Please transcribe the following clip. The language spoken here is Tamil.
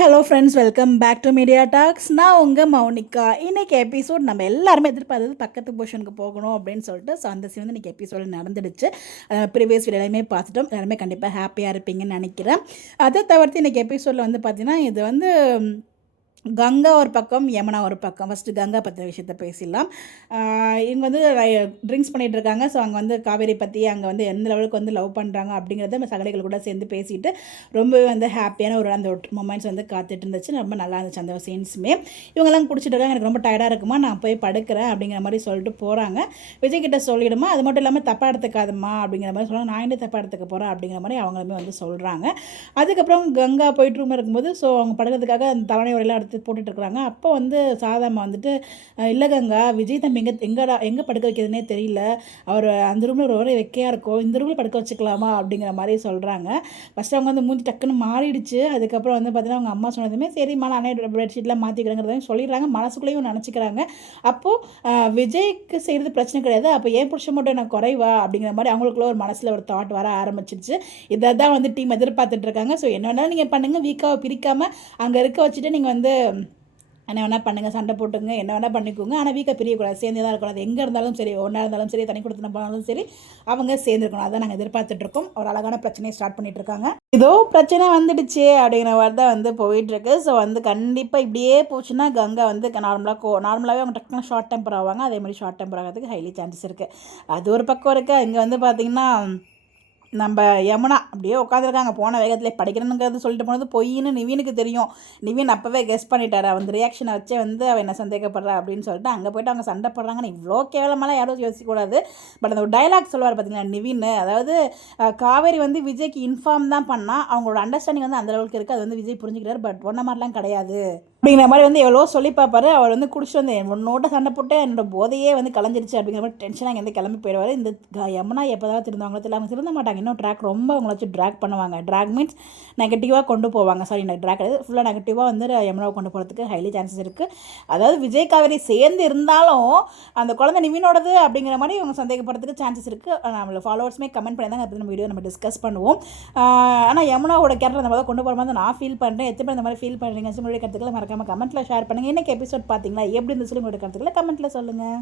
Hello friends, welcome back to media talks. நான் உங்கள் மௌனிகா. இன்றைக்கி எபிசோட் நம்ம எல்லாருமே எதிர்பார்த்தது பக்கத்து போர்ஷனுக்கு போகணும் அப்படின்னு சொல்லிட்டு. ஸோ அந்த சீன் வந்து இன்றைக்கி எபிசோடு நடந்துடுச்சு. ப்ரீவியஸ் வீடியோ எல்லாமே பார்த்துட்டோம். எல்லாருமே கண்டிப்பாக ஹாப்பியாக இருப்பீங்கன்னு நினைக்கிறேன். அதை தவிர்த்து இன்றைக்கி எபிசோடில் வந்து பார்த்திங்கன்னா, இது வந்து கங்கா ஒரு பக்கம், யமுனா ஒரு பக்கம். ஃபஸ்ட்டு கங்கா பற்றின விஷயத்த பேசிடலாம். இவங்க வந்து ட்ரிங்க்ஸ் பண்ணிகிட்டு இருக்காங்க. ஸோ அங்கே வந்து காவேரி பற்றி அங்கே வந்து எந்த லெவலுக்கு வந்து லவ் பண்ணுறாங்க அப்படிங்கிறத நம்ம சகலைகள் கூட சேர்ந்து பேசிட்டு ரொம்பவே வந்து ஹாப்பியான அந்த மொமெண்ட்ஸ் வந்து காத்துட்டு இருந்துச்சு. ரொம்ப நல்லா இருந்துச்சு அந்த சீன்ஸுமே. இவங்கெல்லாம் குடிச்சிட்டு இருக்காங்க. எனக்கு ரொம்ப டயர்டாக இருக்குமா, நான் போய் படுக்கிறேன் அப்படிங்கிற மாதிரி சொல்லிட்டு போகிறாங்க. விஜய் கிட்ட சொல்லிவிடுமா, அது மட்டும் இல்லாமல் தப்பாக எடுத்துக்காதம்மா அப்படிங்கிற மாதிரி சொல்லுவாங்க. நான் என்ன தப்பாக எடுத்துக்க போகிறேன் அப்படிங்கிற மாதிரி அவங்களுமே வந்து சொல்கிறாங்க. அதுக்கப்புறம் கங்கா போயிட்டு ரூம் இருக்கும்போது ஸோ அவங்க படுக்கிறதுக்காக அந்த தலைவணி உரையெல்லாம் எடுத்து போட்டுட்ருக்குறாங்க. அப்போ வந்து சாதாமா வந்துட்டு, இல்லை கங்கா, விஜய் தம்பி எங்கே படுக்க வைக்கிறதுனே தெரியல, அவர் அந்த ரூமில் ஒரு ஒரே வெக்கையாக இருக்கும், இந்த ரூமில் படுக்க வச்சுக்கலாமா அப்படிங்கிற மாதிரி சொல்கிறாங்க. ஃபஸ்ட்டு அவங்க வந்து மூஞ்சி டக்குன்னு மாறிடுச்சு. அதுக்கப்புறம் வந்து பார்த்தீங்கன்னா அவங்க அம்மா சொன்னதுமே சரிம்மா நானே பெட்ஷீட்லாம் மாற்றிக்கிறேங்கிறதையும் சொல்லிடுறாங்க. மனசுக்குள்ளேயும் நினச்சிக்கிறாங்க. அப்போது விஜய்க்கு செய்கிறது பிரச்சனை கிடையாது, அப்போ ஏன் புருஷன் மட்டும் எனக்கு குறைவா அப்படிங்கிற மாதிரி அவங்களுக்குள்ள ஒரு மனசில் ஒரு தாட் வர ஆரம்பிச்சிடுச்சு. இதை தான் வந்து டீம் எதிர்பார்த்துட்ருக்காங்க. ஸோ என்ன வேணாலும் நீங்கள் பண்ணுங்கள், வீக்காக பிரிக்காமல் அங்கே இருக்க வச்சுட்டு நீங்கள் வந்து என்ன வேணால் பண்ணுங்கள், சண்டை போட்டுங்க, என்ன வேணால் பண்ணிக்கோங்க, ஆனால் வீக்கை பிரியக்கூடாது, சேர்ந்து தான் இருக்கணும். அது எங்கே இருந்தாலும் சரி, ஒன்றா இருந்தாலும் சரி, தனி கொடுத்து போனாலும் சரி, அவங்க சேர்ந்துருக்கணும். அதான் நாங்கள் எதிர்பார்த்துட்ருக்கோம். ஒரு அழகான பிரச்சனையை ஸ்டார்ட் பண்ணிகிட்டு இருக்காங்க. இதோ பிரச்சனை வந்துடுச்சு அப்படிங்கிற மாதிரி தான் வந்து போயிட்டுருக்கு. ஸோ வந்து கண்டிப்பாக இப்படியே போச்சுன்னா கங்கா வந்து நார்மலாகவே அவங்க டக்குனு ஷார்ட் டெம்பர் ஆவாங்க. அதே மாதிரி ஷார்ட் டெம்பர் ஆகிறதுக்கு ஹைலி சான்சஸ் இருக்குது. அது ஒரு பக்கம் இருக்குது. இங்கே வந்து பார்த்திங்கன்னா நம்ம யமுனா அப்படியே உட்காந்துருக்காங்க. போன வேகத்தில் படிக்கிறேனுங்கிறது சொல்லிட்டு போனது பொய்ன்னு நிவீனுக்கு தெரியும். நிவீன் அப்போவே கெஸ் பண்ணிட்டார். அந்த ரியாக்ஷனை வச்சே வந்து அவன் என்ன சந்தேகப்படுறா அப்படின்னு சொல்லிட்டு அங்கே போய்ட்டு அவங்க சண்டை போடுறாங்கன்னு இவ்வளோ கேவலமெல்லாம் யாரும் யோசிக்கக்கூடாது. பட் அந்த ஒரு டைலாக் சொல்லுவார் பார்த்தீங்களா நிவீன், அதாவது காவேரி வந்து விஜய்க்கு இன்ஃபார்ம் தான் பண்ணால் அவங்களோட அண்டர்ஸ்டாண்டிங் வந்து அந்த அளவுக்கு இருக்குது. அது வந்து விஜய் புரிஞ்சுக்கிறார். பட் ஒன்றை மாதிரிலாம் கிடையாது அப்படிங்கிற மாதிரி வந்து எவ்வளோ சொல்லி பார்ப்பாரு. அவர் வந்து குடிச்சிட்டு வந்து உன்னோட சண்டை போட்டு என்னோட போதையே வந்து கலைஞ்சிருச்சு அப்படிங்கிற மாதிரி டென்ஷனாக இங்கேருந்து கிளம்பி போயிடுவார். இந்த யமுனா எப்போ தான் திருந்தாங்களோ தெரியல, அவங்க திருந்த மாட்டாங்க. இன்னும் ட்ராக் ரொம்ப அவங்கள வச்சு ட்ராக் பண்ணுவாங்க. ட்ராக் மீன்ஸ் நெகட்டிவாக கொண்டு போவாங்க. சாரி, ட்ராக் கிடையாது, ஃபுல்லாக நெகட்டிவாக வந்து யமுனாவை கொண்டு போகிறதுக்கு ஹைலி சான்சஸ் இருக்குது. அதாவது விஜய் காவேரி சேர்ந்து இருந்தாலும் அந்த குழந்தை நிவினோடது அப்படிங்கிற மாதிரி இவங்க சந்தேகப்படுறதுக்கு சான்சஸ் இருக்குது. நம்மளோட ஃபாலோவர்ஸுமே கமெண்ட் பண்ணி தான் அப்படி நம்ம வீடியோ நம்ம டிஸ்கஸ் பண்ணுவோம். ஆனால் யமுனாவோட கேரக்டர் அந்த மாதிரி கொண்டு போகிற மாதிரி நான் ஃபீல் பண்ணுறேன். எத்தனை பேர் இந்த மாதிரி ஃபீல் பண்ணுறீங்க? உங்களுடைய கருத்துக்களை மறக்காமல் கமெண்ட்டில் ஷேர் பண்ணுங்கள். இன்னைக்கு எபிசோட் பார்த்தீங்களா, எப்படி இருந்துச்சு உங்களுடைய கருத்துக்களை கமெண்ட்டில் சொல்லுங்கள்.